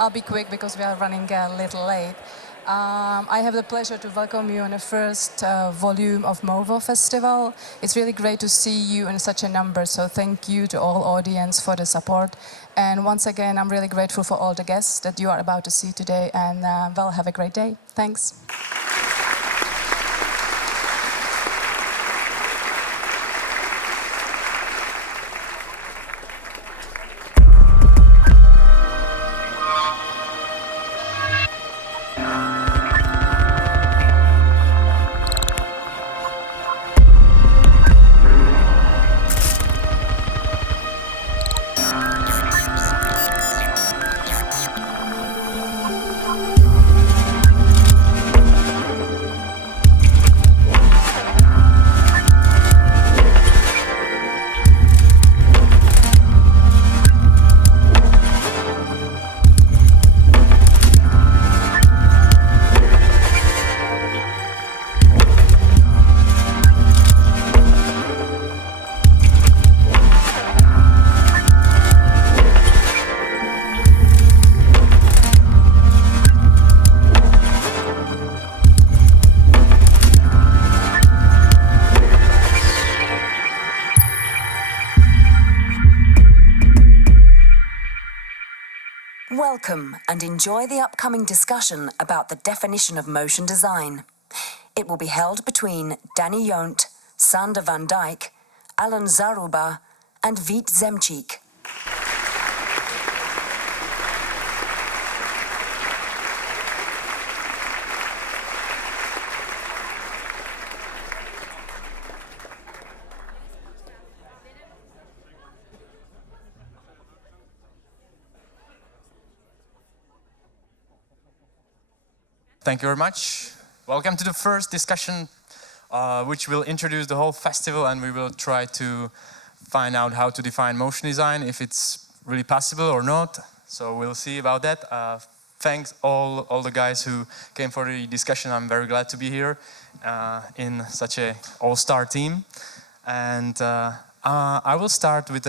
I'll be quick because we are running a little late. I have the pleasure to welcome you on the first volume of Mouvo Festival. It's really great to see you in such a number, so thank you to all audience for the support. And once again, I'm really grateful for all the guests that you are about to see today, and well, have a great day. Thanks. Welcome and enjoy the upcoming discussion about the definition of motion design. It will be held between Danny Yount, Sander van Dijk, Alan Záruba and Vít Zemčík. Thank you very much. Welcome to the first discussion, which will introduce the whole festival, and we will try to find out how to define motion design, if it's really possible or not. So we'll see about that. Thanks all the guys who came for the discussion. I'm very glad to be here in such a all-star team. And I will start with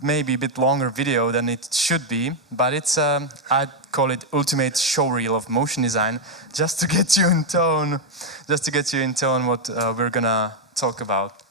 maybe a bit longer video than it should be, but it's I'd call it ultimate showreel of motion design, just to get you in tone, what we're gonna talk about.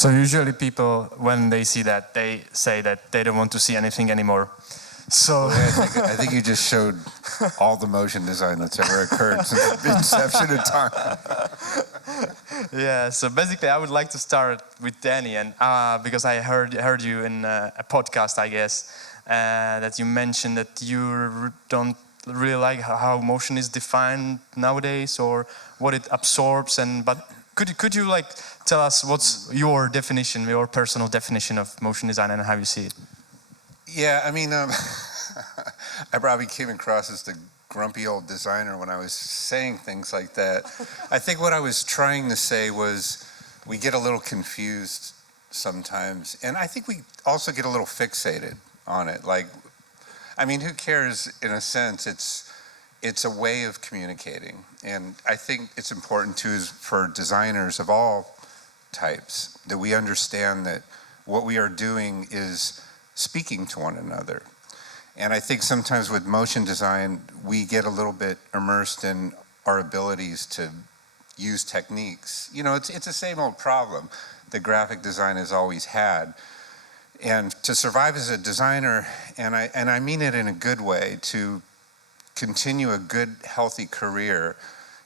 So usually people, when they see that, they say that they don't want to see anything anymore. So I think you just showed all the motion design that's ever occurred since the inception of time. yeah. So basically, I would like to start with Danny, and because I heard you in a podcast, I guess, that you mentioned that you don't really like how motion is defined nowadays or what it absorbs. But could you like tell us what's your definition, your personal definition of motion design, and how you see it? Yeah, I mean, I probably came across as the grumpy old designer when I was saying things like that. I think what I was trying to say was we get a little confused sometimes, and I think we also get a little fixated on it. Like, I mean, who cares in a sense? It's a way of communicating, and I think it's important too for designers of all types that we understand that what we are doing is speaking to one another. And I think sometimes with motion design, we get a little bit immersed in our abilities to use techniques. You know, it's the same old problem that graphic design has always had. And to survive as a designer, and I mean it in a good way, to continue a good, healthy career,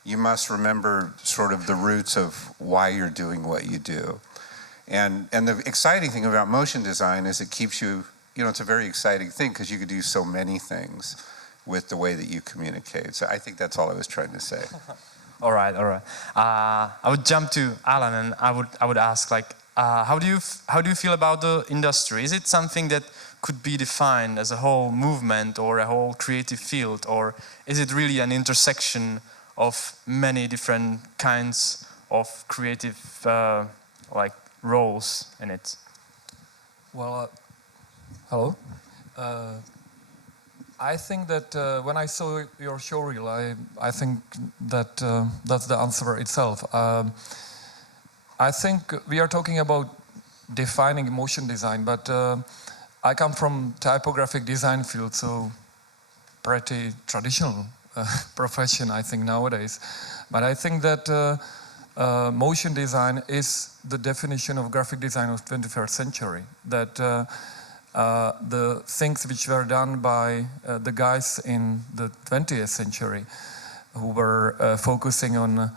you must remember sort of the roots of why you're doing what you do. And the exciting thing about motion design is it keeps you, it's a very exciting thing because you could do so many things with the way that you communicate. So I think that's all I was trying to say. All right. I would jump to Alan, and I would ask, like, how do you feel about the industry? Is it something that could be defined as a whole movement or a whole creative field, or is it really an intersection of many different kinds of creative roles in it? Well, hello. I think that when I saw your showreel, I think that that's the answer itself. I think we are talking about defining motion design, but I come from typographic design field, so pretty traditional profession, I think, nowadays. But I think that motion design is the definition of graphic design of 21st century. That the things which were done by the guys in the 20th century who were focusing on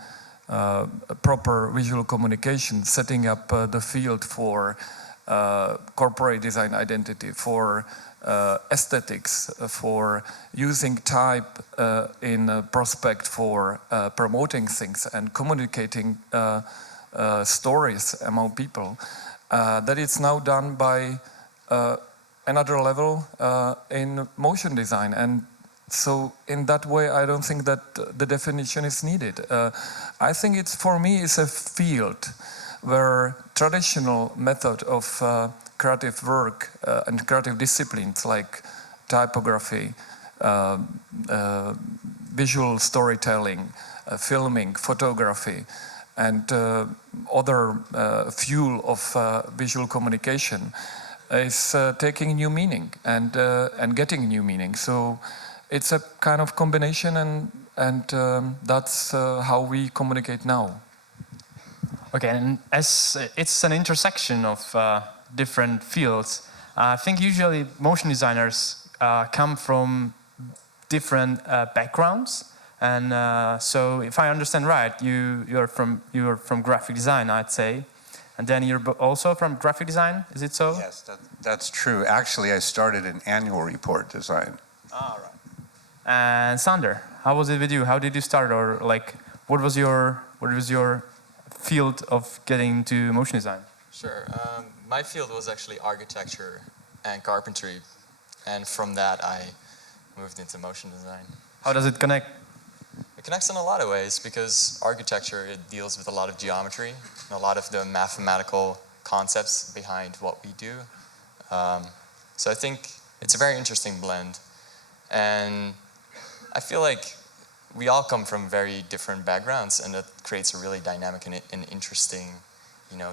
proper visual communication, setting up the field for corporate design identity, for aesthetics, for using type in prospect for promoting things and communicating stories among people, that it's now done by another level in motion design. And so in that way, I don't think that the definition is needed. I think for me, it's a field where traditional method of creative work and creative disciplines like typography, visual storytelling, filming, photography, and other fuel of visual communication is taking new meaning and getting new meaning. So it's a kind of combination, and that's how we communicate now. Okay, and as it's an intersection of different fields, I think usually motion designers come from different backgrounds, and so if I understand right, you're from graphic design, I'd say, and then you're also from graphic design. Is it so? Yes, that's true. Actually, I started in annual report design. All right. And Sander, how was it with you? How did you start, or like, what was your field of getting into motion design? Sure. My field was actually architecture and carpentry, and from that I moved into motion design. How does it connect? It connects in a lot of ways because architecture, it deals with a lot of geometry and a lot of the mathematical concepts behind what we do. So I think it's a very interesting blend, and I feel like we all come from very different backgrounds, and that creates a really dynamic and interesting,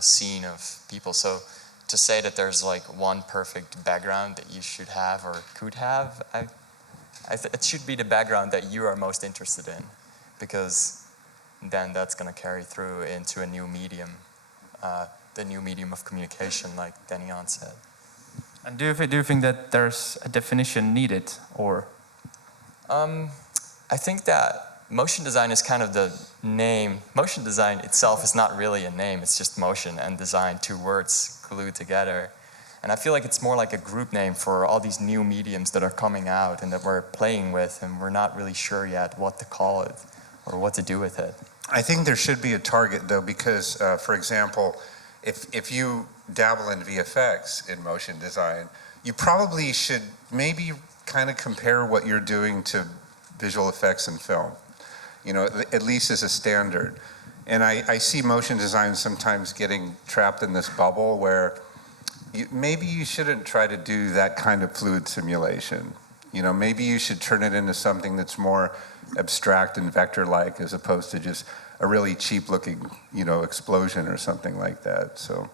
scene of people. So to say that there's like one perfect background that you should have or could have, it should be the background that you are most interested in, because then that's going to carry through into a new medium. the new medium of communication, like Danny Yount said. And do you think that there's a definition needed, or? I think that motion design is kind of the name. Motion design itself is not really a name, it's just motion and design, two words glued together. And I feel like it's more like a group name for all these new mediums that are coming out and that we're playing with, and we're not really sure yet what to call it or what to do with it. I think there should be a target, though, because, for example, if you dabble in VFX in motion design, you probably should maybe kind of compare what you're doing to visual effects in film, you know, at least as a standard. And I see motion design sometimes getting trapped in this bubble where maybe you shouldn't try to do that kind of fluid simulation. You know, maybe you should turn it into something that's more abstract and vector-like as opposed to just a really cheap-looking, you know, explosion or something like that. So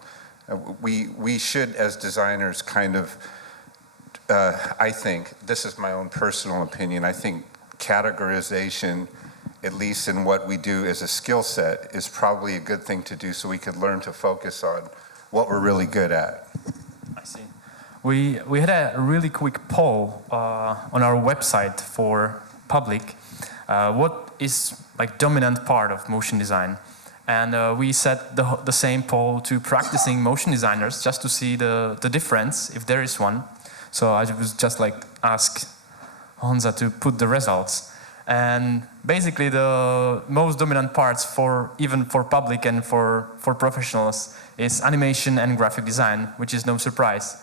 we should, as designers, kind of, I think, this is my own personal opinion, I think categorization, at least in what we do as a skill set, is probably a good thing to do so we could learn to focus on what we're really good at. I see. We had a really quick poll on our website for public. What is like dominant part of motion design? And we set the same poll to practicing motion designers just to see the difference, if there is one. So I was just like ask Honza to put the results. And basically the most dominant parts for even for public and for professionals is animation and graphic design, which is no surprise.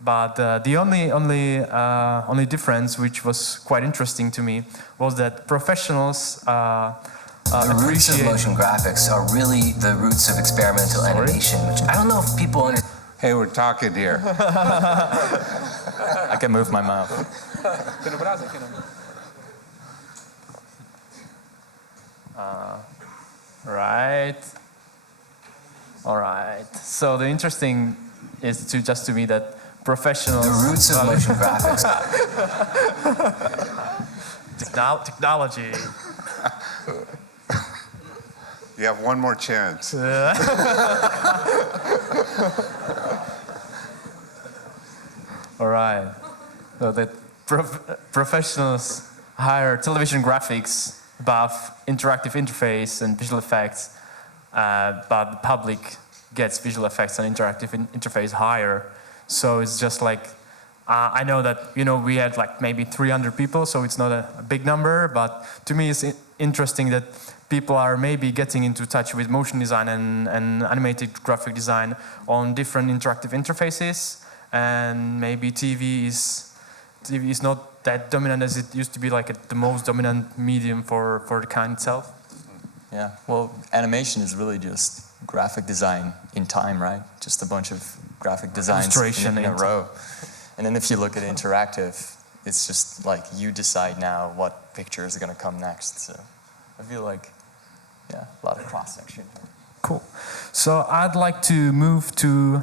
But the only difference, which was quite interesting to me, was that professionals the roots of motion graphics are really the roots of experimental animation, which I don't know if people understand. Hey, we're talking here. I can move my mouth. Right. All right. So the interesting is to me that professionals. The roots of motion graphics. Technology. You have one more chance. All right. So that professionals hire television graphics above interactive interface and visual effects, but the public gets visual effects and interactive interface higher. So it's just like, I know that, you know, we had like maybe 300 people, so it's not a big number, but to me it's interesting that people are maybe getting into touch with motion design and animated graphic design on different interactive interfaces, and maybe TV is not that dominant as it used to be, like the most dominant medium for the kind itself. Yeah, well, animation is really just graphic design in time, right? Just a bunch of graphic designs in a row. And then if you look at interactive, it's just like you decide now what picture is going to come next. So I feel like, yeah, a lot of cross-section here. Cool. So I'd like to move to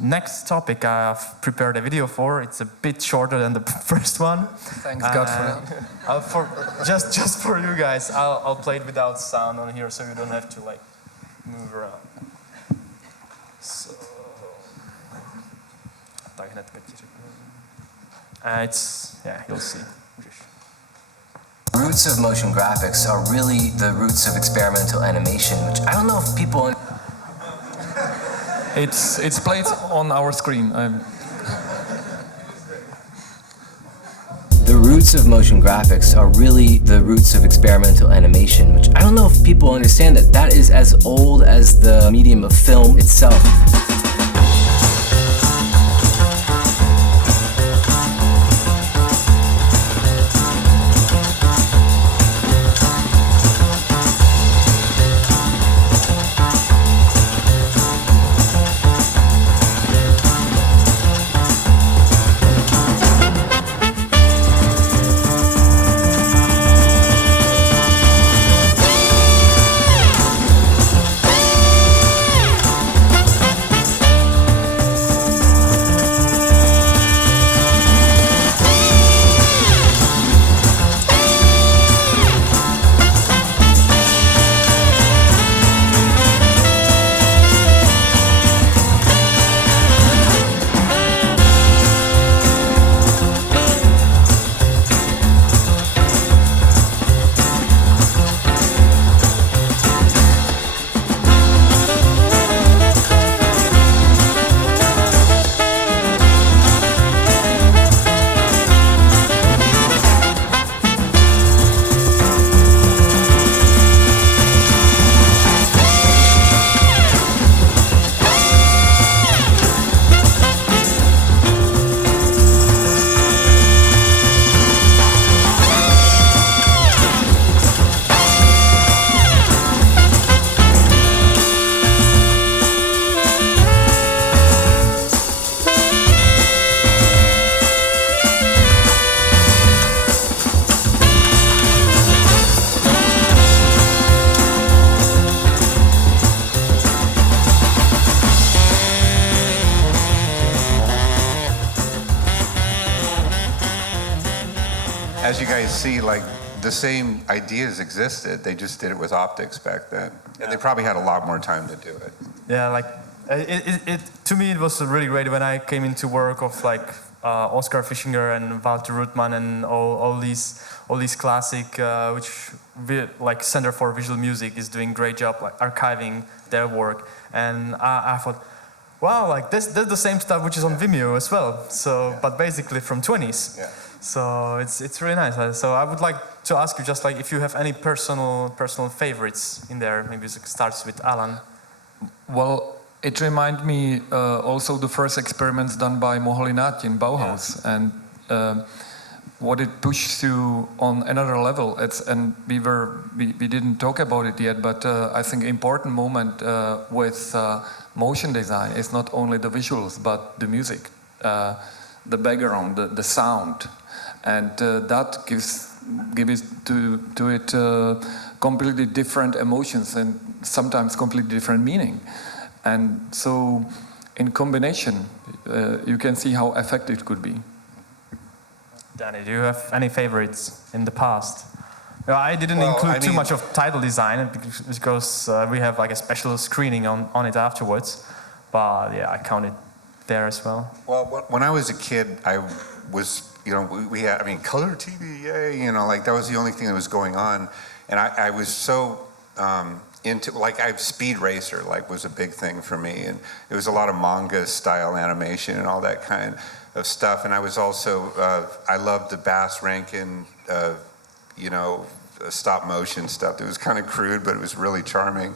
next topic I've prepared a video for. It's a bit shorter than the first one. Thanks God for that. Just for you guys, I'll play it without sound on here, so you don't have to like move around. So, you'll see. The roots of motion graphics are really the roots of experimental animation, which I don't know if people. It's played on our screen. The roots of motion graphics are really the roots of experimental animation, which I don't know if people understand that that is as old as the medium of film itself. as you guys see, like the same ideas existed. They just did it with optics back then, and they probably had a lot more time to do it. Yeah, like to me it was really great when I came into work of like Oskar Fischinger and Walter Ruttmann and all these classic, like Center for Visual Music is doing great job like archiving their work, and I thought, wow, like that's the same stuff which is on Vimeo as well. So, but basically from 20s. Yeah. So it's really nice. So I would like to ask you just like if you have any personal favorites in there. Maybe it starts with Alan. Well, it reminded me also the first experiments done by Moholy-Nagy in Bauhaus, and what it pushed to on another level. And we didn't talk about it yet, but I think important moment with motion design is not only the visuals but the music, the background, the sound, and that gives to it completely different emotions and sometimes completely different meaning. And so, in combination, you can see how effective it could be. Danny, do you have any favorites in the past? Well, I didn't include too much of title design because we have like a special screening on it afterwards. But yeah, I count it there as well. Well, when I was a kid, I was, we had, color TV, yay, like that was the only thing that was going on. And I was so into, like, Speed Racer, like, was a big thing for me. And it was a lot of manga style animation and all that kind of stuff. And I was also, I loved the Bass Rankin, stop motion stuff. It was kind of crude, but it was really charming.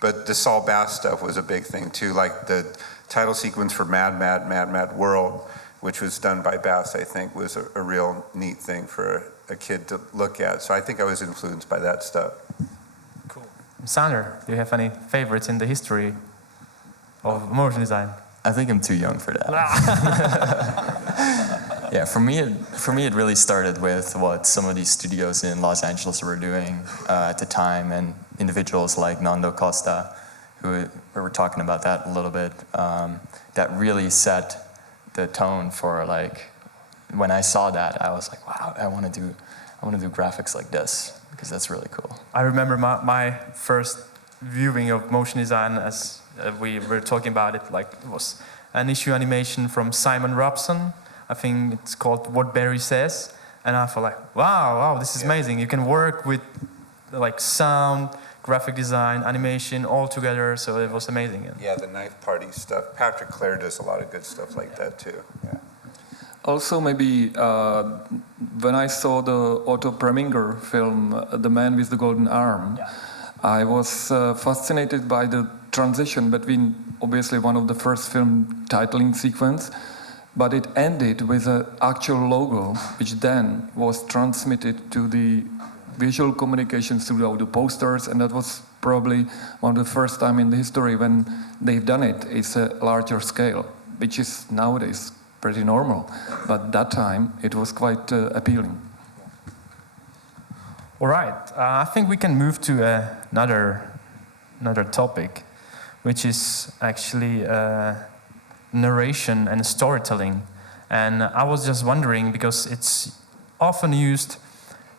But the Saul Bass stuff was a big thing too, like the title sequence for Mad, Mad, Mad, Mad World, which was done by Bass, I think, was a real neat thing for a kid to look at. So I think I was influenced by that stuff. Cool. Sander, do you have any favorites in the history of motion design? I think I'm too young for that. Yeah, for me, it really started with what some of these studios in Los Angeles were doing at the time, and individuals like Nando Costa, who we were talking about that a little bit, that really set the tone for, like, when I saw that, I was like, wow, I want to do graphics like this, because that's really cool. I remember my first viewing of motion design as we were talking about it, like it was an issue animation from Simon Robson. I think it's called What Barry Says, and I felt like, wow, this is amazing. You can work with like sound, graphic design, animation all together, so it was amazing. Yeah, the Knife Party stuff. Patrick Clare does a lot of good stuff like that too. Yeah. Also, maybe when I saw the Otto Preminger film, The Man with the Golden Arm, I was fascinated by the transition between, obviously, one of the first film titling sequence, but it ended with an actual logo, which then was transmitted to the visual communications throughout the posters, and that was probably one of the first time in the history when they've done it. It's a larger scale, which is nowadays pretty normal, but that time it was quite appealing. All right, I think we can move to another topic, which is actually narration and storytelling. And I was just wondering, because it's often used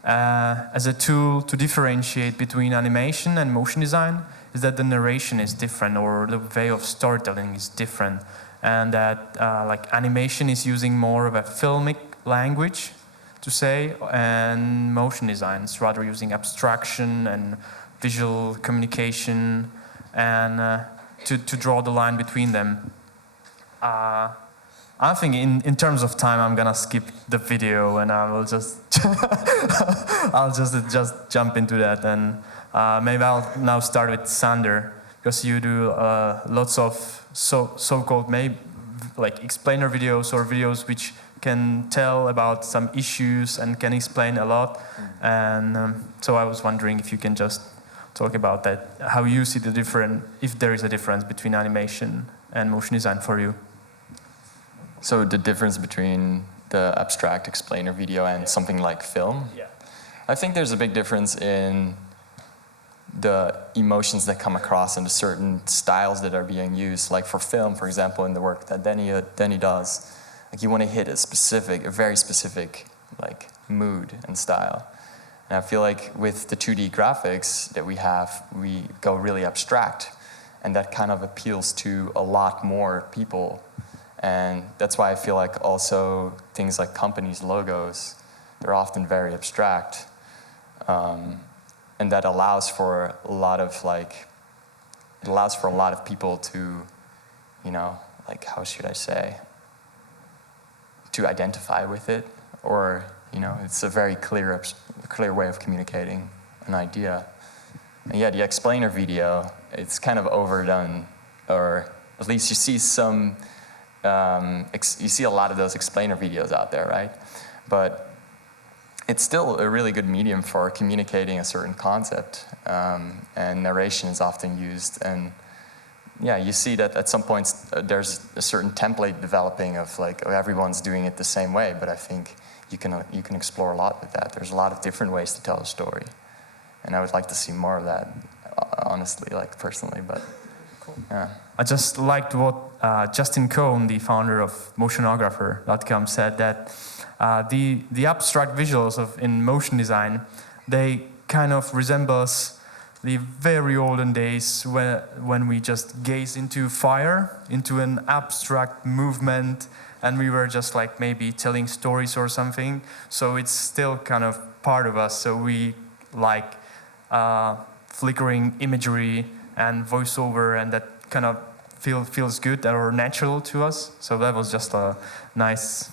as a tool to differentiate between animation and motion design, is that the narration is different, or the way of storytelling is different, and that like animation is using more of a filmic language to say, and motion design is rather using abstraction and visual communication, and to draw the line between them. I think in terms of time, I'm gonna skip the video and I will just I'll just jump into that, and maybe I'll now start with Sander, because you do lots of so-called maybe like explainer videos, or videos which can tell about some issues and can explain a lot. And so I was wondering if you can just talk about that, how you see the difference, if there is a difference between animation and motion design for you. So the difference between the abstract explainer video and something like film? Yeah. I think there's a big difference in the emotions that come across and the certain styles that are being used. Like for film, for example, in the work that Danny does, like you want to hit a very specific like mood and style. And I feel like with the 2D graphics that we have, we go really abstract, and that kind of appeals to a lot more people. And that's why I feel like also things like companies' logos, they're often very abstract. And that allows for a lot of people to, how should I say, to identify with it, or, it's a very clear way of communicating an idea. And yeah, the explainer video, it's kind of overdone, or at least you see some, you see a lot of those explainer videos out there, right? But it's still a really good medium for communicating a certain concept, and narration is often used. And yeah, you see that at some points there's a certain template developing of everyone's doing it the same way, but I think you can explore a lot with that. There's a lot of different ways to tell a story, and I would like to see more of that, honestly, personally. But yeah. I just liked what Justin Cohn, the founder of motionographer.com, said, that the abstract visuals in motion design, they kind of resembles the very olden days when we just gaze into fire, into an abstract movement, and we were just maybe telling stories or something. So it's still kind of part of us. So we like flickering imagery and voiceover, and that kind of feels good or natural to us. So that was just a nice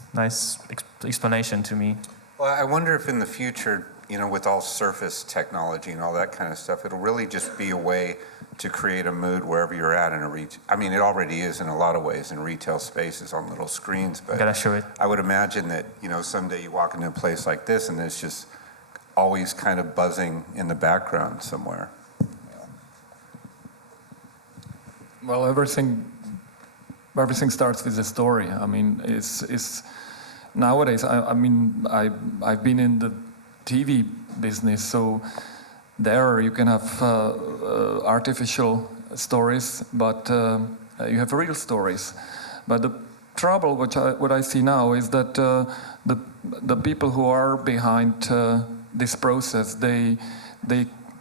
explanation to me. Well, I wonder if in the future, with all surface technology and all that kind of stuff, it'll really just be a way to create a mood wherever you're at in a it already is in a lot of ways in retail spaces on little screens, but Gotta show it. I would imagine that, someday you walk into a place like this and there's just always kind of buzzing in the background somewhere. Well, everything starts with a story. I mean, it's nowadays. I've been in the TV business, so there you can have artificial stories, but you have real stories. But the trouble, what I see now, is that the people who are behind this process, they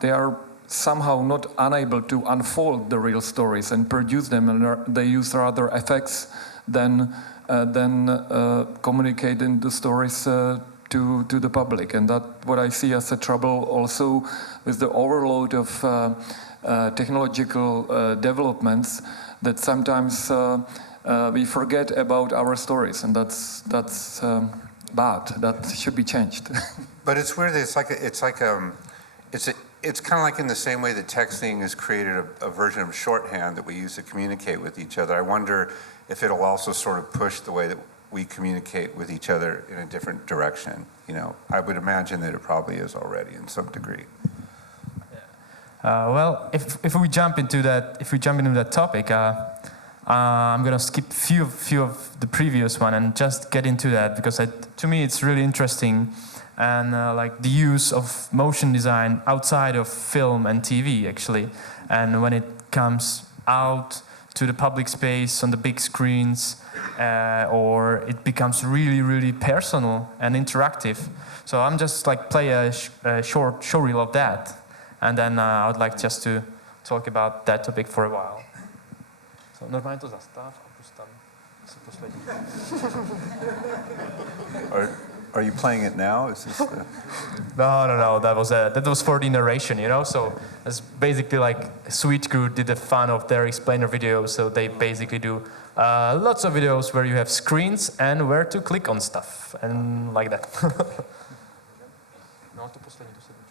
are somehow not unable to unfold the real stories and produce them, and they use rather effects than communicating the stories to the public. And that what I see as a trouble also with the overload of technological developments, that sometimes we forget about our stories, and that's bad. That should be changed. But it's weird. It's kind of like in the same way that texting has created a version of shorthand that we use to communicate with each other. I wonder if it'll also sort of push the way that we communicate with each other in a different direction. I would imagine that it probably is already in some degree. Well, if we jump into that topic, I'm gonna skip few of the previous one and just get into that, because to me it's really interesting. And the use of motion design outside of film and TV, actually. And when it comes out to the public space on the big screens, or it becomes really, really personal and interactive. So I'm just play a short showreel of that. And then I would like just to talk about that topic for a while. So normálně to zastav a pust tam se poslední. Are you playing it now? Is this No. That was for the narration, So it's basically Sweet Crew did a fun of their explainer videos. So they basically do lots of videos where you have screens and where to click on stuff and like that. No, to poslední, to sedmičku.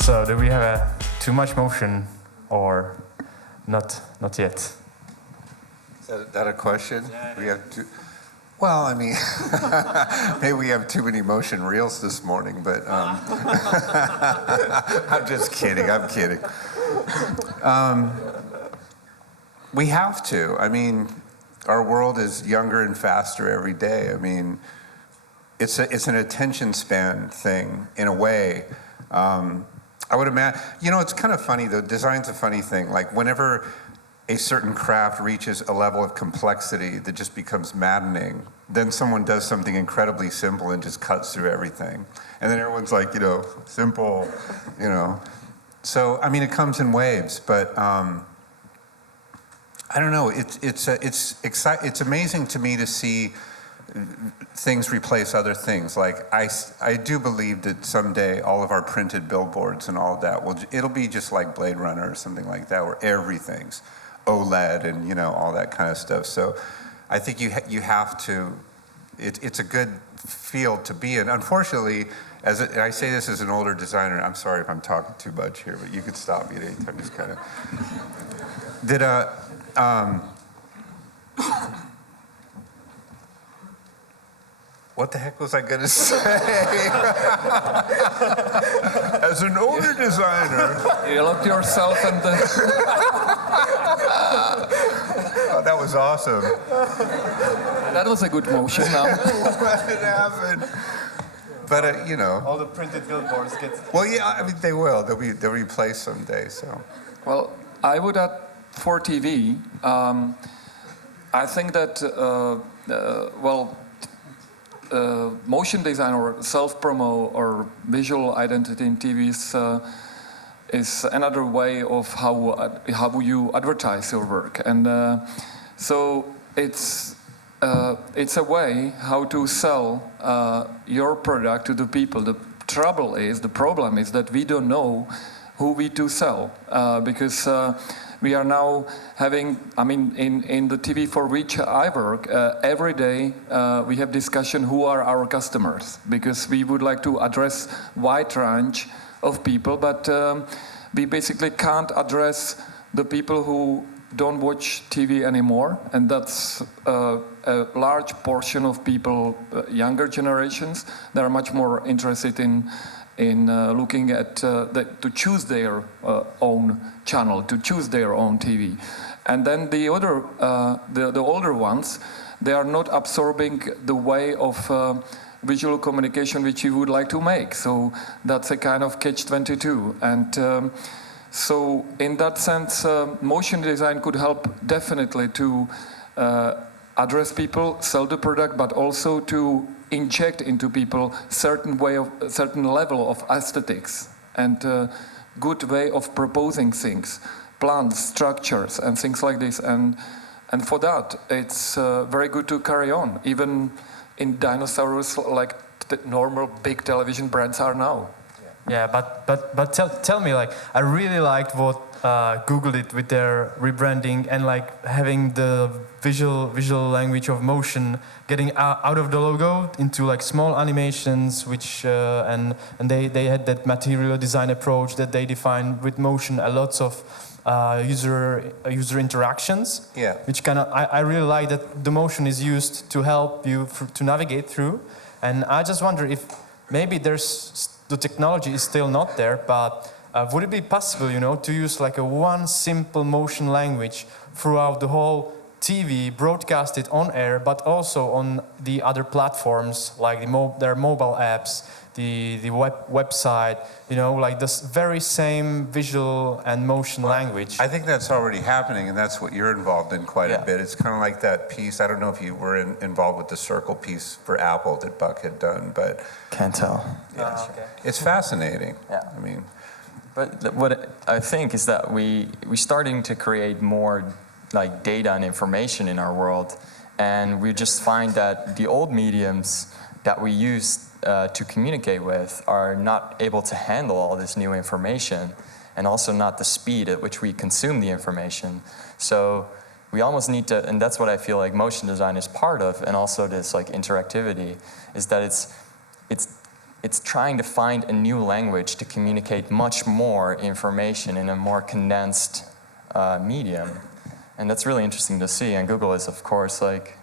So do we have too much motion or not yet? Is that a question? We have to. Well, I mean, maybe we have too many motion reels this morning, but I'm just kidding. I'm kidding. We have to. I mean, our world is younger and faster every day. I mean, it's an attention span thing in a way. I would imagine, you know, it's kind of funny though. Design's a funny thing. Like whenever a certain craft reaches a level of complexity that just becomes maddening, then someone does something incredibly simple and just cuts through everything. And then everyone's like, you know, simple, you know. So, I mean, it comes in waves, but I don't know, it's amazing to me to see things replace other things. Like I do believe that someday all of our printed billboards and all of that it'll be just like Blade Runner or something like that, where everything's OLED and, you know, all that kind of stuff. So I think you have to. It's a good field to be in. Unfortunately, and I say this as an older designer. I'm sorry if I'm talking too much here, but you could stop me at any time. Just kind of what the heck was I going to say? As an older designer. You looked yourself in the... Oh, that was awesome. That was a good motion now. Let it happen. But, you know. All the printed billboards get... Well, yeah, I mean, they will. They'll replace someday, so. Well, I would add for TV, I think that, motion design or self-promo or visual identity in TV is another way of how you advertise your work, and so it's a way how to sell your product to the people. The problem is that we don't know who we to sell because we are now having, I mean, in the TV for which I work, every day we have discussion who are our customers, because we would like to address wide range of people, but we basically can't address the people who don't watch TV anymore, and that's a large portion of people, younger generations, that are much more interested in looking at to choose their own channel, to choose their own TV. And then the older ones, they are not absorbing the way of visual communication which you would like to make. So that's a kind of catch-22. And so in that sense, motion design could help definitely to address people, sell the product, but also to inject into people certain level of aesthetics and good way of proposing things, plans, structures, and things like this. And for that, it's very good to carry on, even in dinosaurs like the normal big television brands are now. Yeah, but tell me, like, I really liked what Google did with their rebranding and like having the visual language of motion getting out of the logo into like small animations, which and they had that material design approach that they defined with motion, a lots of user interactions. Yeah. Which kind of I really like that the motion is used to help you to navigate through, and I just wonder if maybe the technology is still not there, but would it be possible, you know, to use like one simple motion language throughout the whole TV, broadcast it on air, but also on the other platforms like their mobile apps, the website, you know, like this very same visual and motion language? I think that's already happening, and that's what you're involved in quite a bit. It's kind of like that piece. I don't know if you were involved with the circle piece for Apple that Buck had done, but Can't tell. yeah, it's fascinating. Yeah. I mean, But what I think is that we're starting to create more like data and information in our world, and we just find that the old mediums that we use to communicate with are not able to handle all this new information, and also not the speed at which we consume the information. So we almost need to, and that's what I feel like motion design is part of, and also this like interactivity, is that it's it's trying to find a new language to communicate much more information in a more condensed medium. And that's really interesting to see. And Google is, of course, like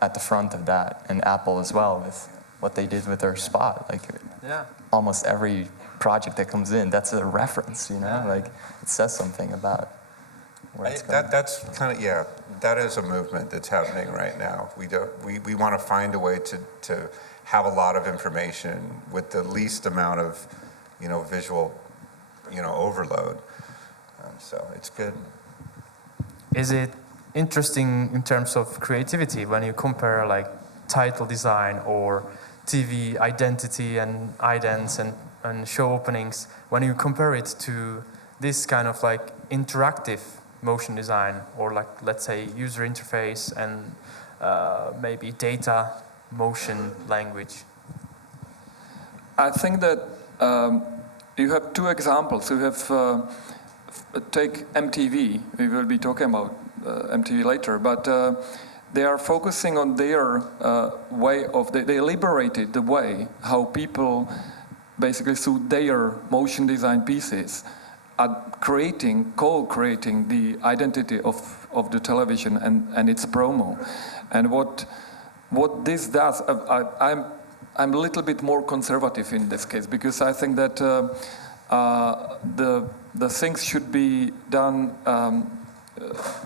at the front of that, and Apple as well with what they did with their Spot. Like almost every project that comes in, that's a reference, you know? Like it says something about where it's going. That's kind of, that is a movement that's happening right now. We want to find a way to have a lot of information with the least amount of, visual, overload. So it's good. Is it interesting in terms of creativity when you compare like title design or TV identity and idents and show openings, when you compare it to this kind of like interactive motion design or like, let's say, user interface and maybe data motion language? I think that you have two examples. You have take MTV. We will be talking about MTV later, but they are focusing on their way of, they liberated the way how people basically through their motion design pieces are co-creating the identity of the television and its promo. And what this does, I'm a little bit more conservative in this case, because I think that the things should be done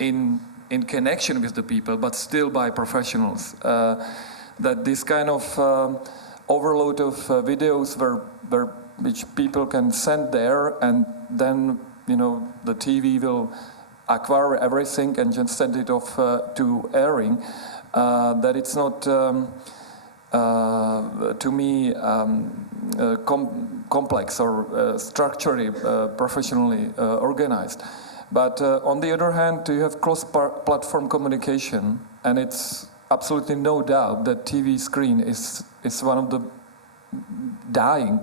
in connection with the people, but still by professionals. That this kind of overload of videos which people can send there, and then the TV will acquire everything and just send it off to airing. That it's not to me complex or structurally professionally organized. But on the other hand, you have cross-platform communication, and it's absolutely no doubt that TV screen is one of the dying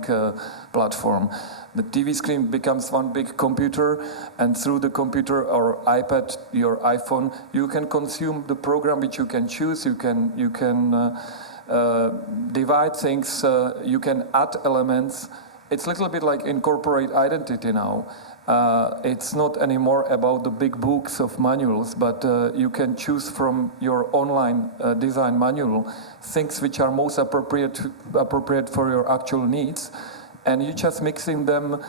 platform. The TV screen becomes one big computer, and through the computer or iPad, your iPhone, you can consume the program which you can choose. You can divide things. You can add elements. It's a little bit like incorporate identity now. It's not anymore about the big books of manuals, but you can choose from your online design manual things which are most appropriate for your actual needs, and you just mixing them,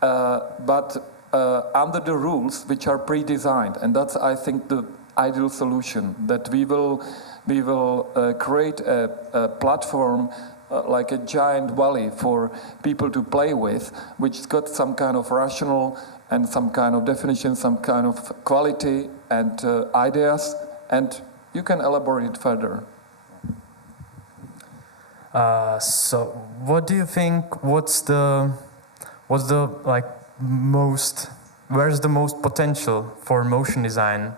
but under the rules which are pre-designed. And that's, I think, the ideal solution, that we will create a platform like a giant valley for people to play with, which got some kind of rational and some kind of definition, some kind of quality and ideas, and you can elaborate it further. So what do you think, where's the most potential for motion design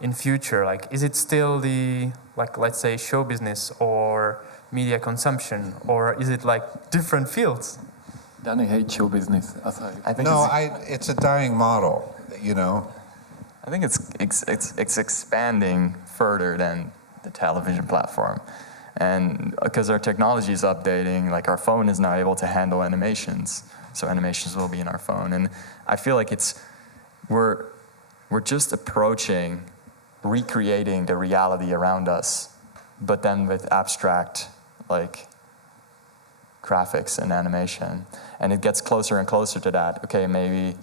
in future? Like, is it still the, let's say, show business or media consumption, or is it like different fields? Danny hates show business. I think it's a dying model, I think it's expanding further than the television platform, and because our technology is updating, like our phone is now able to handle animations, so animations will be in our phone, and I feel like we're just approaching recreating the reality around us, but then with abstract like graphics and animation, and it gets closer and closer to that. Okay, maybe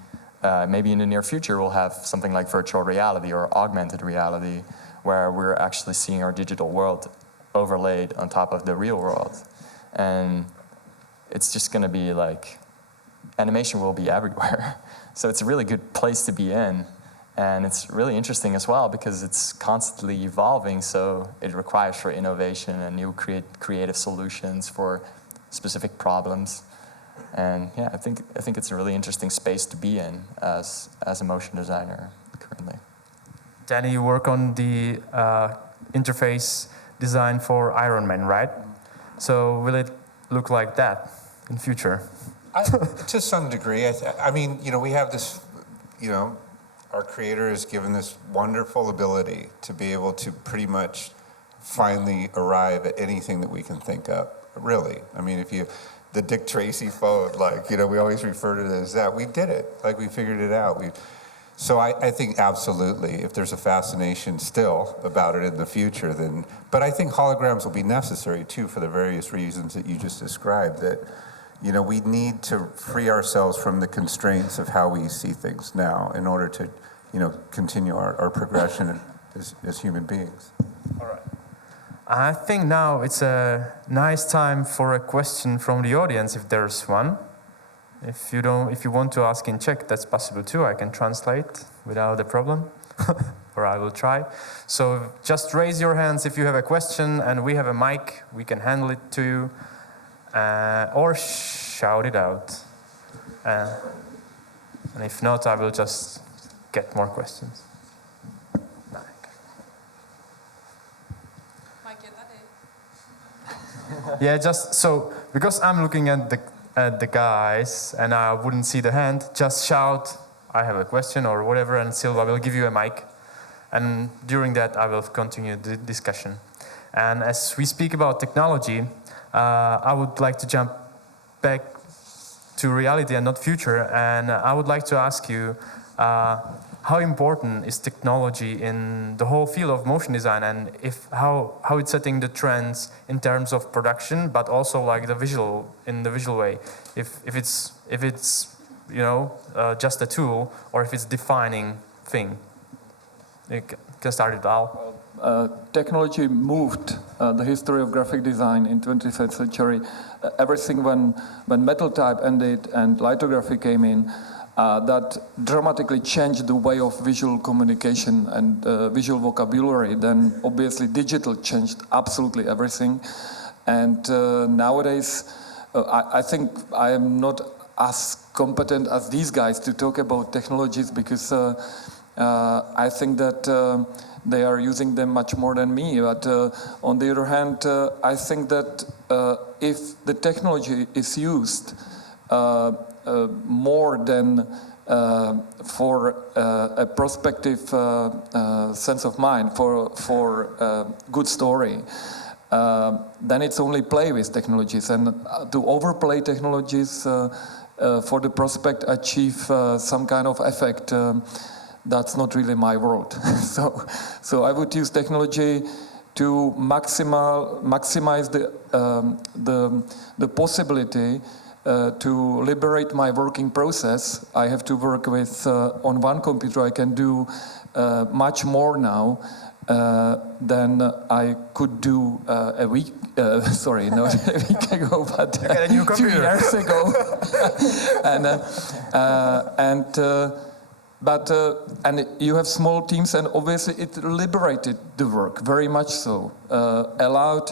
in the near future we'll have something like virtual reality or augmented reality, where we're actually seeing our digital world overlaid on top of the real world, and it's just going to be like animation will be everywhere. So it's a really good place to be in. And it's really interesting as well because it's constantly evolving, so it requires for innovation and new creative solutions for specific problems. And yeah, I think it's a really interesting space to be in as a motion designer currently. Danny, you work on the interface design for Iron Man, right? So will it look like that in future? To some degree. I mean, we have this, our creator has given this wonderful ability to be able to pretty much finally arrive at anything that we can think up really. I mean, the Dick Tracy phone, like, we always refer to it as that. We did it, like we figured it out. So I think absolutely, if there's a fascination still about it in the future, then, but I think holograms will be necessary too for the various reasons that you just described, that, we need to free ourselves from the constraints of how we see things now in order to, continue our progression as human beings. All right. I think now it's a nice time for a question from the audience, if there's one. If you want to ask in Czech, that's possible too. I can translate without a problem, or I will try. So just raise your hands if you have a question, and we have a mic. We can handle it to you, or shout it out. And if not, I will just get more questions. Yeah, just so, because I'm looking at the guys and I wouldn't see the hand, just shout, I have a question or whatever, and Silva will give you a mic. And during that, I will continue the discussion. And as we speak about technology, I would like to jump back to reality and not future. And I would like to ask you, how important is technology in the whole field of motion design, and how it's setting the trends in terms of production, but also like the visual way. If it's just a tool, or if it's defining thing. You can start it, Al. Technology moved the history of graphic design in 20th century. Everything when metal type ended and lithography came in, that dramatically changed the way of visual communication and visual vocabulary. Then obviously digital changed absolutely everything. And nowadays, I think I am not as competent as these guys to talk about technologies, because I think that they are using them much more than me. But on the other hand, I think that if the technology is used more than for a prospective sense of mind, for a good story, then it's only play with technologies. And to overplay technologies for the prospect achieve some kind of effect, that's not really my world. So I would use technology to maximize the possibility to liberate my working process. I have to work with, on one computer I can do much more now than I could do a week, sorry, not a week ago, but 2 years ago. And you have small teams, and obviously it liberated the work, very much so. Allowed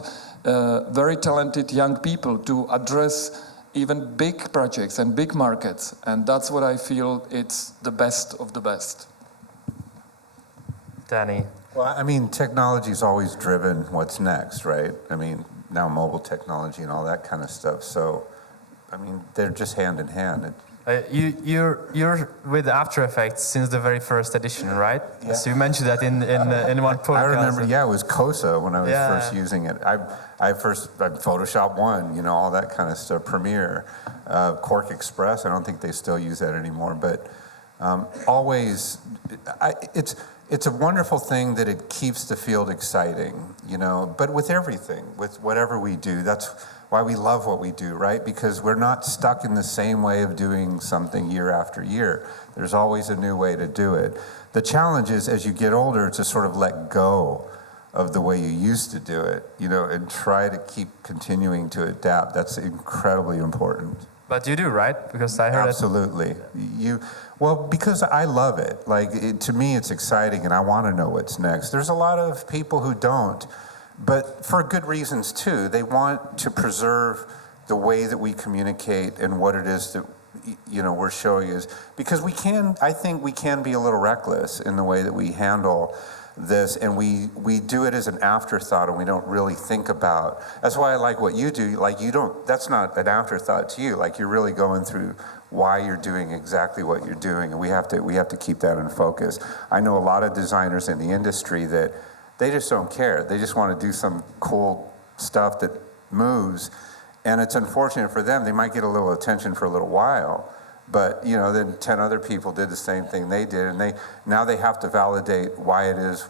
very talented young people to address even big projects and big markets, and that's what I feel it's the best of the best. Danny. Well, I mean, technology's always driven what's next, right? I mean, now mobile technology and all that kind of stuff. So, I mean, they're just hand in hand. You're with After Effects since the very first edition, right? Yeah. So you mentioned that in one podcast. I remember, yeah, it was COSA when I was first using it. I Photoshop 1, all that kind of stuff, Premiere, Quark Express. I don't think they still use that anymore, but always, it's a wonderful thing that it keeps the field exciting, but with everything, with whatever we do, that's why we love what we do, right? Because we're not stuck in the same way of doing something year after year. There's always a new way to do it. The challenge is, as you get older, to sort of let go of the way you used to do it, and try to keep continuing to adapt. That's incredibly important. But you do, right? Because I heard absolutely. Well, because I love it. To me, it's exciting, and I want to know what's next. There's a lot of people who don't, but for good reasons too. They want to preserve the way that we communicate and what it is that we're showing is, because I think we can be a little reckless in the way that we handle this, and we do it as an afterthought, and we don't really think about. That's why I like what you do. That's not an afterthought to you. You're really going through why you're doing exactly what you're doing, and we have to keep that in focus. I know a lot of designers in the industry that they just don't care. They just want to do some cool stuff that moves, And it's unfortunate for them. They might get a little attention for a little while, but then 10 other people did the same thing they did, and now they have to validate why it is,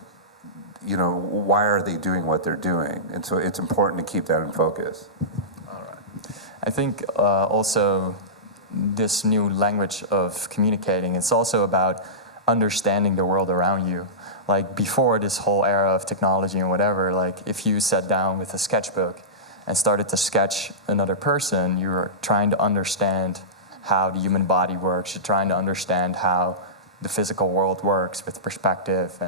why are they doing what they're doing? And so it's important to keep that in focus. All right. I think also this new language of communicating, it's also about understanding the world around you. Like before this whole era of technology and whatever, like if you sat down with a sketchbook and started to sketch another person, you were trying to understand how the human body works. You're trying to understand how the physical world works with perspective.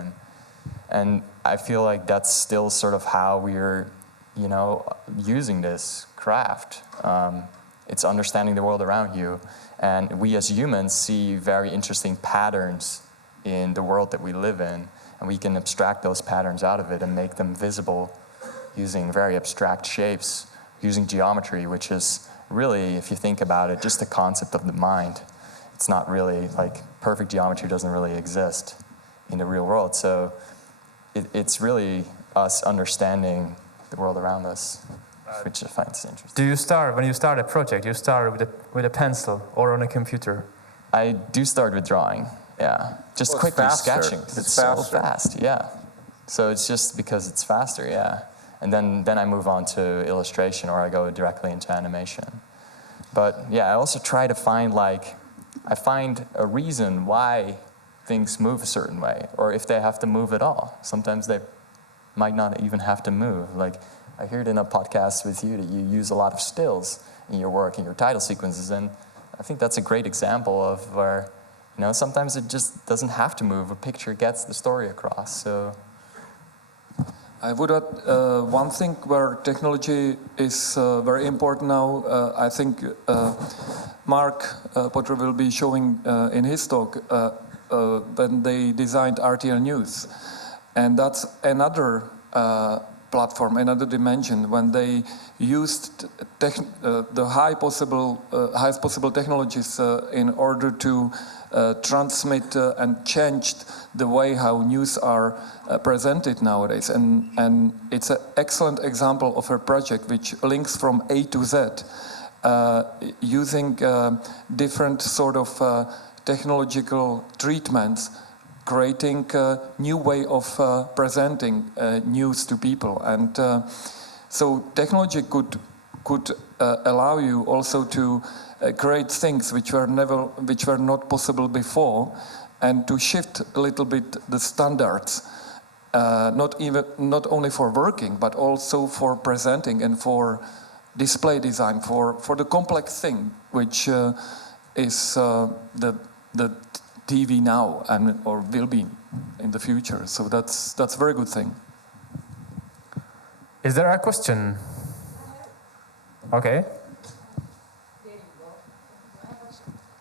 And I feel like that's still sort of how we're, using this craft. It's understanding the world around you. And we as humans see very interesting patterns in the world that we live in. And we can abstract those patterns out of it and make them visible using very abstract shapes, using geometry, which is really, if you think about it, just the concept of the mind. It's not really, perfect geometry doesn't really exist in the real world. So it's really us understanding the world around us, which I find interesting. When you start a project, you start with a pencil or on a computer? I do start with drawing, yeah. Just quickly sketching. It's so fast, yeah. So it's just because it's faster, yeah. And then I move on to illustration, or I go directly into animation. But yeah, I also try to find I find a reason why things move a certain way, or if they have to move at all. Sometimes they might not even have to move. I heard in a podcast with you that you use a lot of stills in your work, in your title sequences, and I think that's a great example of where, sometimes it just doesn't have to move. A picture gets the story across, so. I would add one thing where technology is very important now. I think Mark Potter will be showing in his talk when they designed RTL News. And that's another platform, another dimension, when they used the highest possible technologies in order to transmit and changed the way how news are presented nowadays. And it's an excellent example of a project which links from A to Z, using different sort of technological treatments, creating a new way of presenting news to people. And so technology could allow you also to create things which were not possible before, and to shift a little bit the standards, not only for working, but also for presenting and for display design, for the complex thing, which is the TV now or will be in the future. So that's a very good thing. Is there a question? Okay.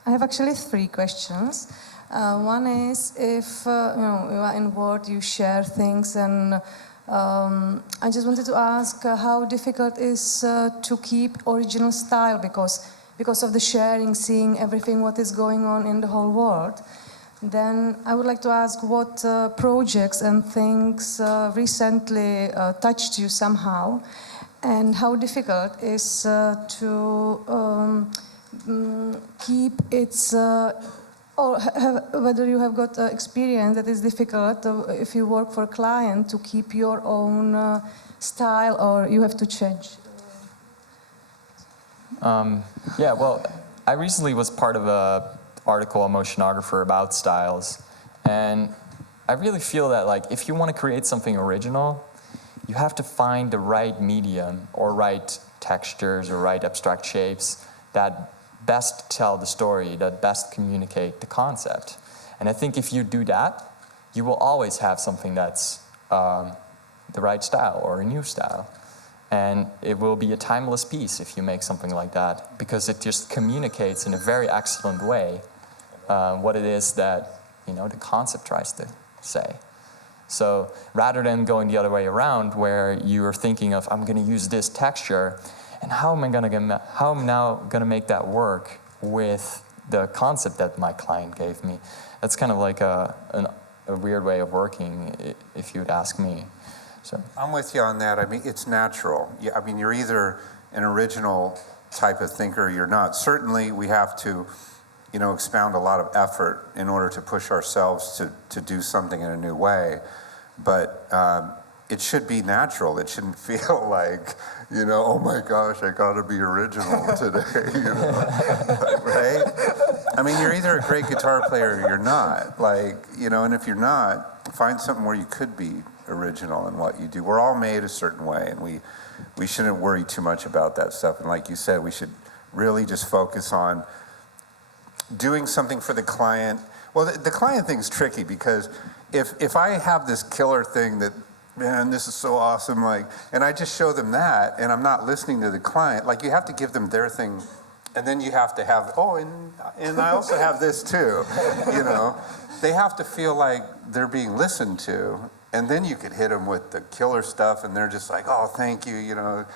I have actually 3 questions. One is if you are in Word, you share things, and I just wanted to ask how difficult it is to keep original style because of the sharing, seeing everything what is going on in the whole world. Then I would like to ask what projects and things recently touched you somehow, and how difficult it is to keep its, or whether you have got experience that is difficult if you work for a client to keep your own style, or you have to change. Yeah, well, I recently was part of an article on Motionographer about styles, and I really feel that if you want to create something original, you have to find the right medium or right textures or right abstract shapes that best tell the story, that best communicate the concept. And I think if you do that, you will always have something that's the right style or a new style. And it will be a timeless piece if you make something like that, because it just communicates in a very excellent way what it is that the concept tries to say. So rather than going the other way around, where you are thinking of, I'm going to use this texture, and how am I now going to make that work with the concept that my client gave me? That's kind of like a weird way of working, if you would ask me. So I'm with you on that. I mean, it's natural. I mean, you're either an original type of thinker, you're not. Certainly, we have to, expound a lot of effort in order to push ourselves to do something in a new way. But it should be natural. It shouldn't feel like, oh my gosh, I gotta be original today, right? I mean, you're either a great guitar player or you're not. And if you're not, find something where you could be original in what you do. We're all made a certain way, and we shouldn't worry too much about that stuff. And like you said, we should really just focus on doing something for the client. Well, the client thing's tricky because if I have this killer thing that, man, this is so awesome, and I just show them that, and I'm not listening to the client, you have to give them their thing, and then you have to have, and I also have this too, They have to feel like they're being listened to, and then you could hit them with the killer stuff, and they're just like, oh, thank you,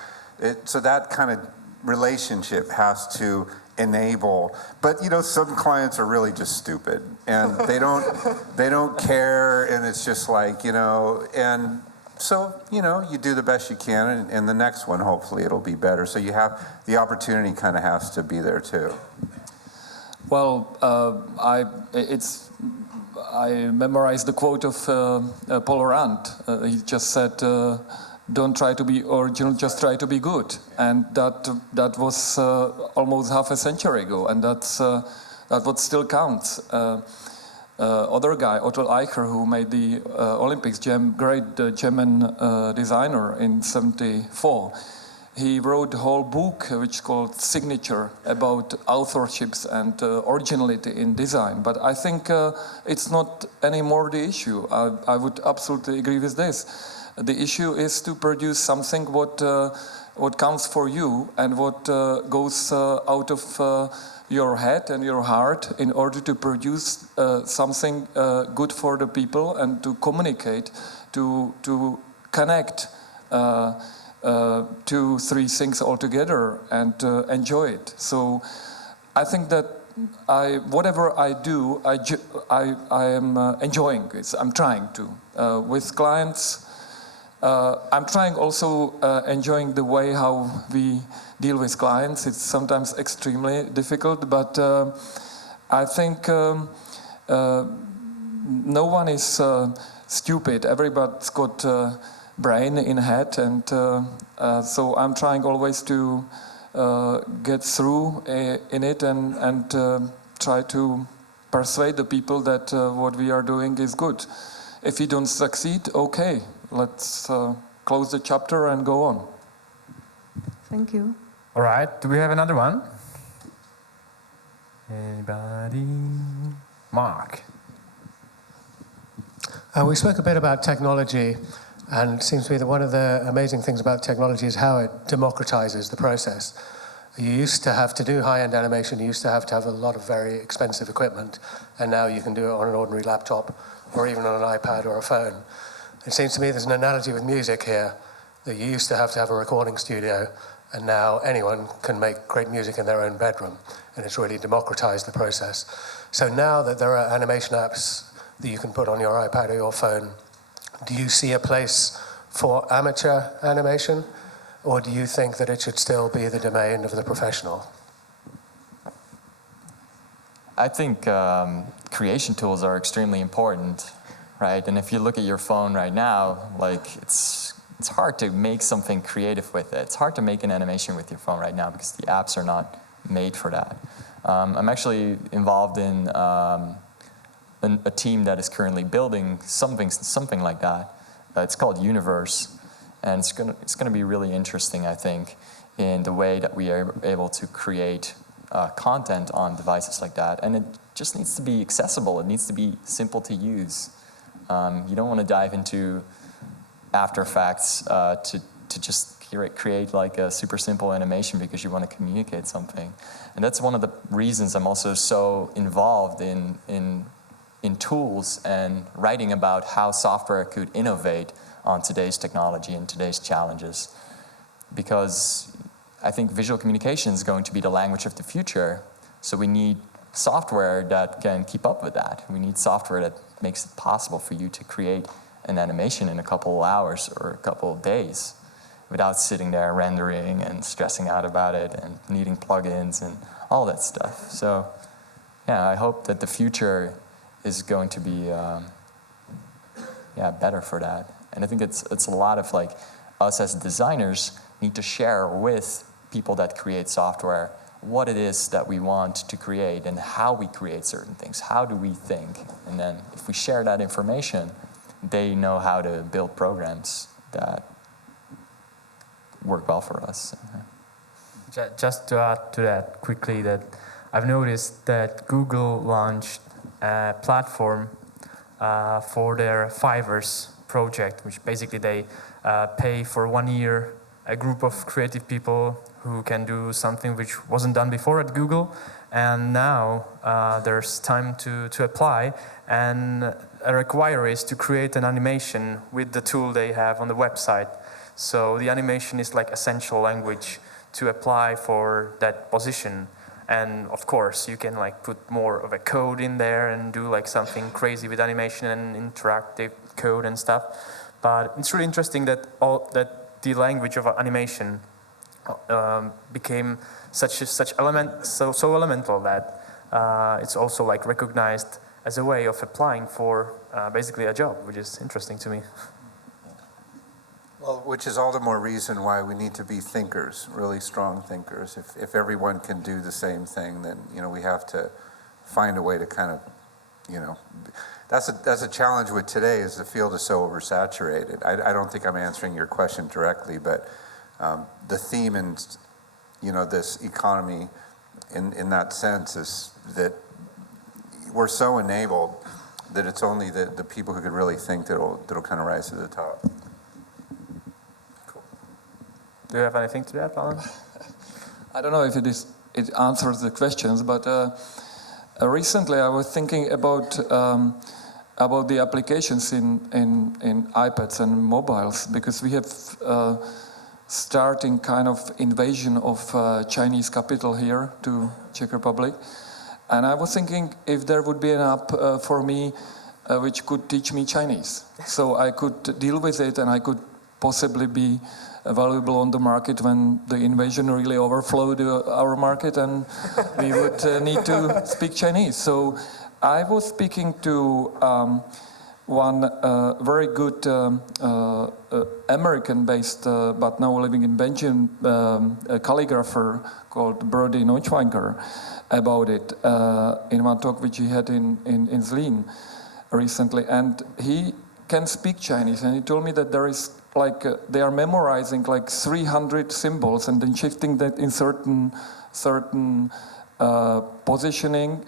So that kind of relationship has to enable, but some clients are really just stupid, and they don't care, and it's just and so you do the best you can, and the next one hopefully it'll be better. So you have the opportunity kind of has to be there too. Well, I memorized the quote of Paul Rand. He just said, "Don't try to be original, just try to be good." And that was almost half a century ago, and that's what still counts. Other guy, Otto Eicher, who made the Olympics, great German designer in '74. He wrote a whole book which is called Signature about authorships and originality in design. But I think it's not anymore the issue. I would absolutely agree with this. The issue is to produce something what counts for you and what goes out of your head and your heart in order to produce something good for the people and to communicate, to connect 2-3 things all together and enjoy it. So I think that whatever I do, I am enjoying it. I'm trying to. With clients, I'm trying also enjoying the way how we deal with clients. It's sometimes extremely difficult, but I think no one is stupid. Everybody's got a brain in head, and so I'm trying always to get through in it and try to persuade the people that what we are doing is good. If we don't succeed, okay, let's close the chapter and go on. Thank you. All right, do we have another one? Anybody? Mark. We spoke a bit about technology, and it seems to me that one of the amazing things about technology is how it democratizes the process. You used to have to do high-end animation, you used to have a lot of very expensive equipment, and now you can do it on an ordinary laptop or even on an iPad or a phone. It seems to me there's an analogy with music here, that you used to have a recording studio, and now anyone can make great music in their own bedroom, and it's really democratized the process. So now that there are animation apps that you can put on your iPad or your phone, do you see a place for amateur animation, or do you think that it should still be the domain of the professional? I think creation tools are extremely important, right? And if you look at your phone right now, it's hard to make something creative with it. It's hard to make an animation with your phone right now because the apps are not made for that. I'm actually involved in a team that is currently building something like that. It's called Universe, and it's gonna be really interesting, I think, in the way that we are able to create content on devices like that. And it just needs to be accessible. It needs to be simple to use. You don't want to dive into After Effects to just create like a super simple animation because you want to communicate something. And that's one of the reasons I'm also so involved in tools and writing about how software could innovate on today's technology and today's challenges. Because I think visual communication is going to be the language of the future, so we need software that can keep up with that. We need software that makes it possible for you to create an animation in a couple of hours or a couple of days without sitting there rendering and stressing out about it and needing plugins and all that stuff. So yeah, I hope that the future is going to be better for that. And I think it's a lot of like us as designers need to share with people that create software what it is that we want to create and how we create certain things. How do we think? And then if we share that information, they know how to build programs that work well for us. Just to add to that quickly, that I've noticed that Google launched a platform for their Fivers project, which basically they pay for 1 year a group of creative people who can do something which wasn't done before at Google. And now there's time to apply, and a require is to create an animation with the tool they have on the website. So the animation is like essential language to apply for that position. And of course, you can like put more of a code in there and do like something crazy with animation and interactive code and stuff. But it's really interesting that the language of animation became so elemental that it's also like recognized as a way of applying for basically a job, which is interesting to me. Well, which is all the more reason why we need to be thinkers, really strong thinkers. If everyone can do the same thing, then we have to find a way to kind of, that's a challenge with today, is the field is so oversaturated. I don't think I'm answering your question directly, but the theme in this economy in that sense is that we're so enabled that it's only the people who can really think that'll kind of rise to the top. Do you have anything to add, Alan? I don't know if it answers the questions, but recently I was thinking about the applications in iPads and mobiles, because we have starting kind of invasion of Chinese capital here to Czech Republic, and I was thinking if there would be an app for me which could teach me Chinese, so I could deal with it and I could possibly be valuable on the market when the invasion really overflowed our market and we would need to speak Chinese. So I was speaking to one very good American-based but now living in Belgium calligrapher called Brody Neuschwanker about it in one talk which he had in Zlín recently, and he can speak Chinese, and he told me that there is like they are memorizing like 300 symbols and then shifting that in certain positioning,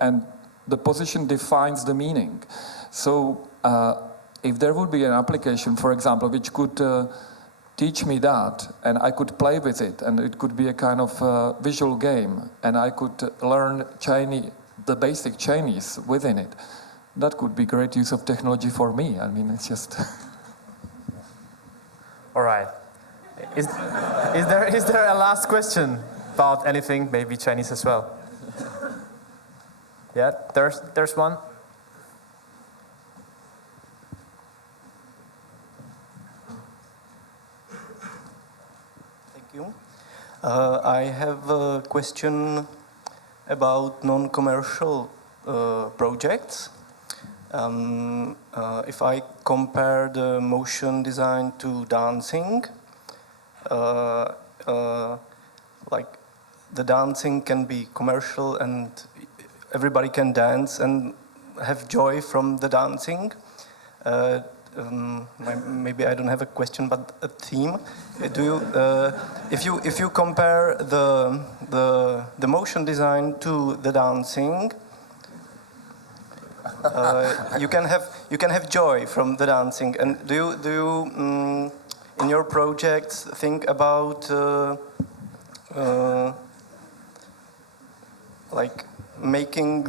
and the position defines the meaning. So if there would be an application, for example, which could teach me that, and I could play with it, and it could be a kind of visual game, and I could learn Chinese, the basic Chinese within it, that could be great use of technology for me. I mean, it's just... All right. Is there a last question about anything, maybe Chinese as well? Yeah, there's one. Thank you. I have a question about non-commercial projects. If I compare the motion design to dancing, like the dancing can be commercial and everybody can dance and have joy from the dancing. Maybe I don't have a question, but a theme. Do you, if you compare the motion design to the dancing, you can have joy from the dancing. And do you in your projects think about like making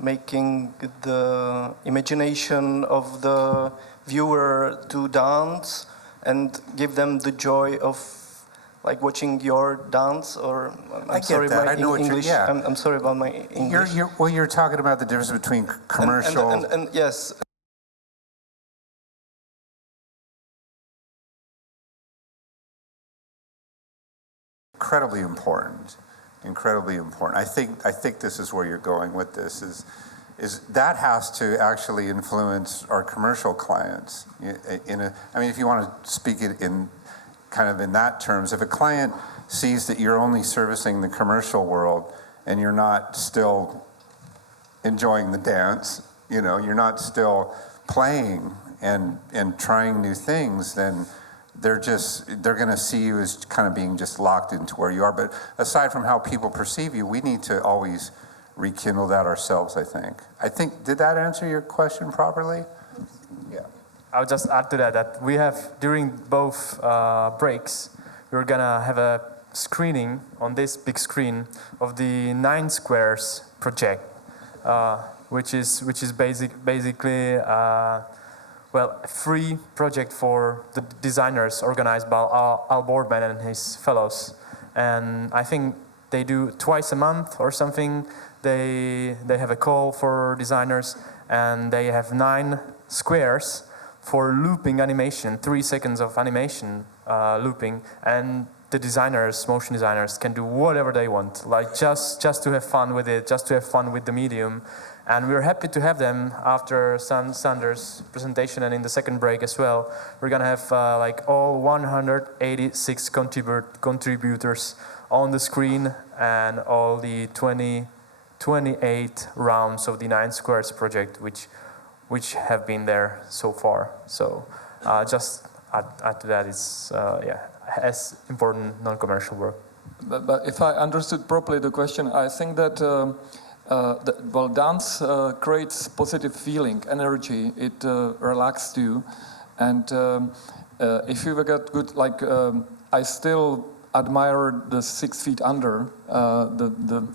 making the imagination of the viewer to dance and give them the joy of like watching your dance? Or I'm sorry about my English. I'm sorry about my English. You're talking about the difference between commercial and yes. incredibly important. Incredibly important. I think this is where you're going with this, is that has to actually influence our commercial clients. I mean, if you want to speak it in kind of in that terms, if a client sees that you're only servicing the commercial world and you're not still enjoying the dance, you're not still playing and trying new things, then they're going to see you as kind of being just locked into where you are. But aside from how people perceive you, we need to always rekindle that ourselves, I think. Did that answer your question properly? Yeah. I'll just add to that we have, during both breaks, we're gonna have a screening on this big screen of the 9 Squares project, which is basically a free project for the designers organized by Al Boardman and his fellows. And I think they do twice a month or something. They have a call for designers, and they have 9 squares for looping animation, 3 seconds of animation looping, and the designers, motion designers, can do whatever they want, like just to have fun with it, just to have fun with the medium. And we're happy to have them after Sander's presentation and in the second break as well. We're gonna have like all 186 contributors on the screen, and all the 28 rounds of the 9 Squares project, which have been there so far. So just add to that, it's as important non-commercial work. But if I understood properly the question, I think that dance creates positive feeling, energy. It relaxes you, and if you get good, like I still admire the 6 Feet Under, the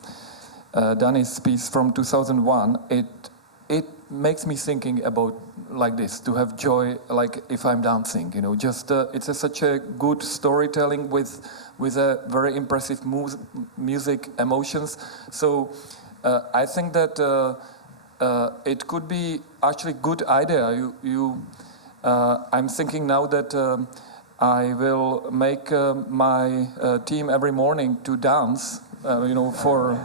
Danny's piece from 2001. It makes me thinking about like this, to have joy, like if I'm dancing, just it's such a good storytelling with a very impressive music, emotions. So I think that it could be actually good idea. I'm thinking now that I will make my team every morning to dance, for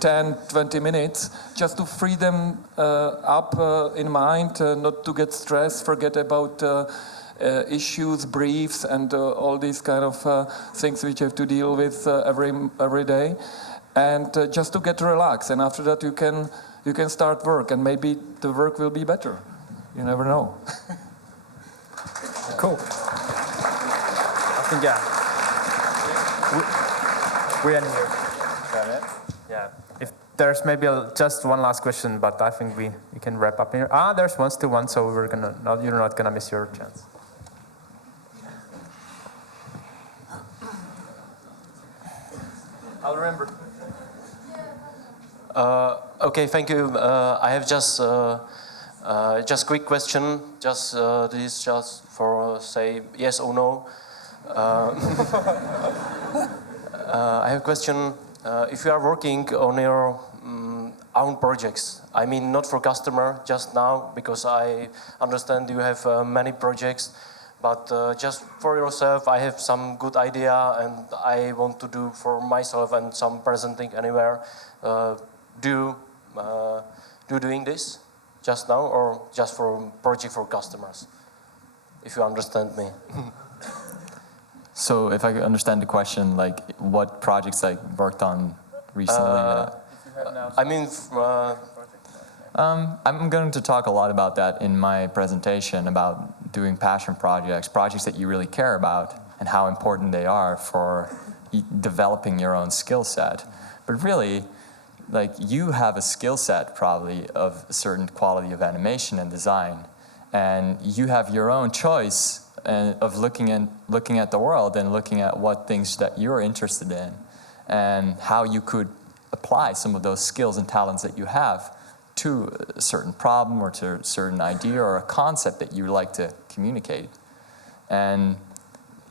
10-20 minutes, just to free them up in mind, not to get stressed, forget about issues, briefs, and all these kind of things which you have to deal with every day, and just to get relaxed. And after that, you can start work, and maybe the work will be better. You never know. Cool. I think we end here. Yeah. If there's maybe just one last question, but I think we can wrap up here. There's still one, so you're not gonna miss your chance. I'll remember. Okay, thank you. I have just quick question. This is just for say yes or no. I have a question. If you are working on your own projects, I mean not for customer just now, because I understand you have many projects, but just for yourself, I have some good idea and I want to do for myself and some presenting anywhere. Do doing this just now, or just for project for customers? If you understand me. So if I understand the question, like what projects I worked on recently? I mean, I'm going to talk a lot about that in my presentation, about doing passion projects that you really care about and how important they are for developing your own skill set. But really, like, you have a skill set probably of a certain quality of animation and design, and you have your own choice of looking at the world and looking at what things that you're interested in and how you could apply some of those skills and talents that you have to a certain problem or to a certain idea or a concept that you like to communicate. And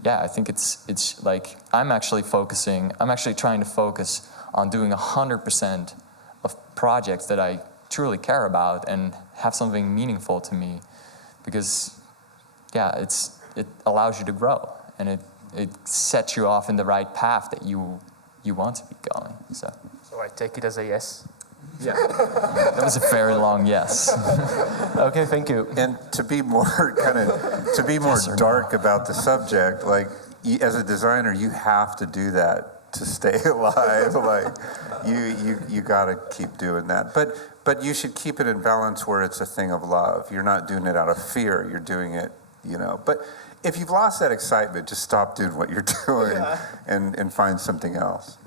yeah, I think it's like I'm actually trying to focus on doing 100% of projects that I truly care about and have something meaningful to me, because yeah, it allows you to grow, and it sets you off in the right path that you want to be going. So I take it as a yes. yeah, that was a very long yes. Okay, thank you. And to be more Yes or dark about the subject, like as a designer, you have to do that to stay alive. Like you got to keep doing that. But you should keep it in balance where it's a thing of love. You're not doing it out of fear. You're doing it, But if you've lost that excitement, just stop doing what you're doing and find something else.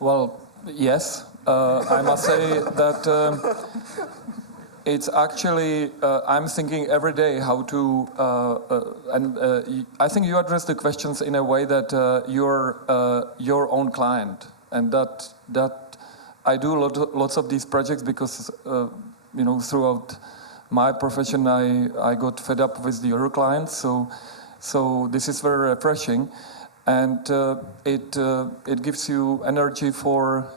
Well, yes. I must say that it's actually, I'm thinking every day how to, I think you address the questions in a way that you're your own client, and that I do lots of these projects because, throughout my profession, I got fed up with the other clients, so this is very refreshing. And it gives you energy for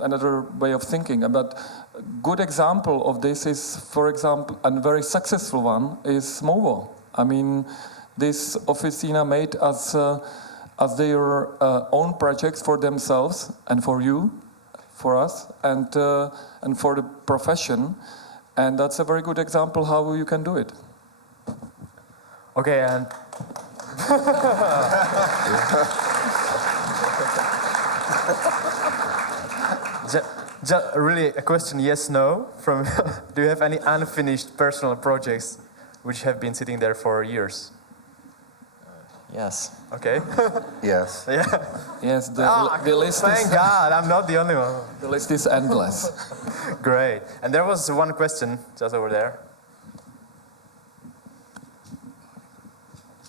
another way of thinking. But a good example of this is, for example, a very successful one is Mouvo. I mean, this officina made as their own projects for themselves and for you, for us, and for the profession. And that's a very good example how you can do it. Okay, and just really a question, yes, no, from do you have any unfinished personal projects which have been sitting there for years? Yes. Okay. Yes. Yeah. Yes, the list Thank is... God, I'm not the only one. The list is endless. Great. And there was one question just over there.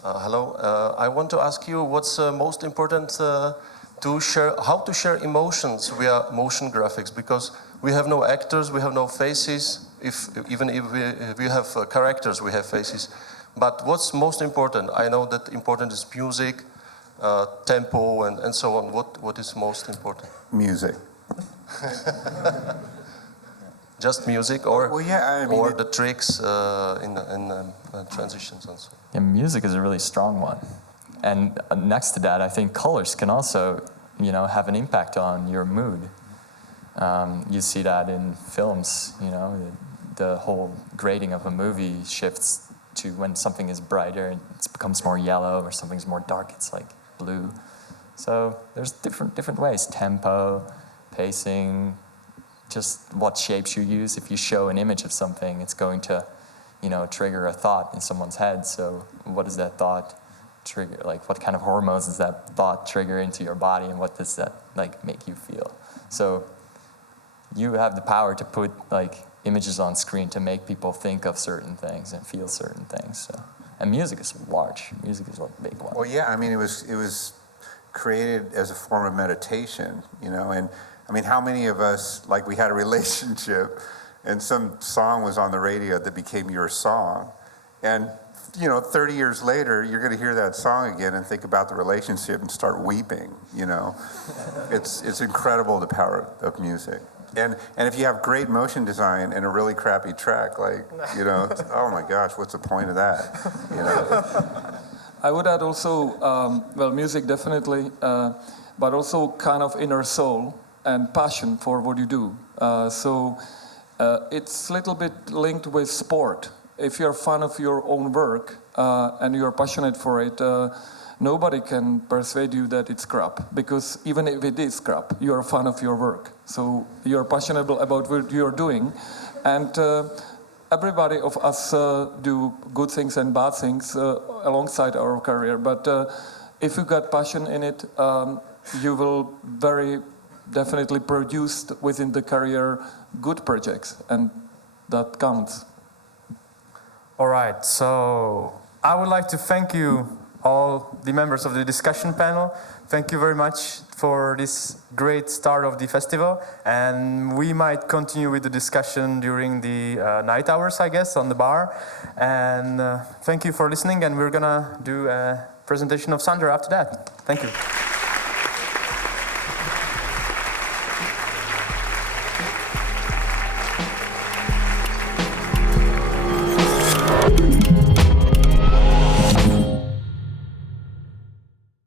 Hello. I want to ask you what's most important to share, how to share emotions via motion graphics, because we have no actors, we have no faces. Even if we have characters, we have faces. But what's most important? I know that important is music, tempo, and so on. What is most important? Music. Just music, or well, yeah, I mean, or the tricks in transitions and so on. Yeah, music is a really strong one, and next to that, I think colors can also, have an impact on your mood. You see that in films. The whole grading of a movie shifts to when something is brighter, it becomes more yellow, or something's more dark, it's like blue. So there's different ways: tempo, pacing, just what shapes you use. If you show an image of something, it's going to, trigger a thought in someone's head. So what does that thought trigger? Like, what kind of hormones does that thought trigger into your body, and what does that make you feel? So you have the power to put images on screen to make people think of certain things and feel certain things. So, and music is large. Music is a big one. Well, yeah. I mean, it was created as a form of meditation, and I mean, how many of us, we had a relationship and some song was on the radio that became your song, and 30 years later, you're going to hear that song again and think about the relationship and start weeping. It's incredible, the power of music. And if you have great motion design and a really crappy track, oh my gosh, what's the point of that? I would add also, music definitely, but also kind of inner soul and passion for what you do. So it's a little bit linked with sport. If you're a fan of your own work and you're passionate for it, nobody can persuade you that it's crap, because even if it is crap, you're a fan of your work. So you're passionate about what you're doing. And everybody of us do good things and bad things alongside our career. But if you got passion in it, you will very definitely produce within the career good projects, and that counts. All right, so I would like to thank you, all the members of the discussion panel. Thank you very much for this great start of the festival, and we might continue with the discussion during the night hours, I guess, on the bar. And thank you for listening, and we're gonna do a presentation of Sander after that. Thank you.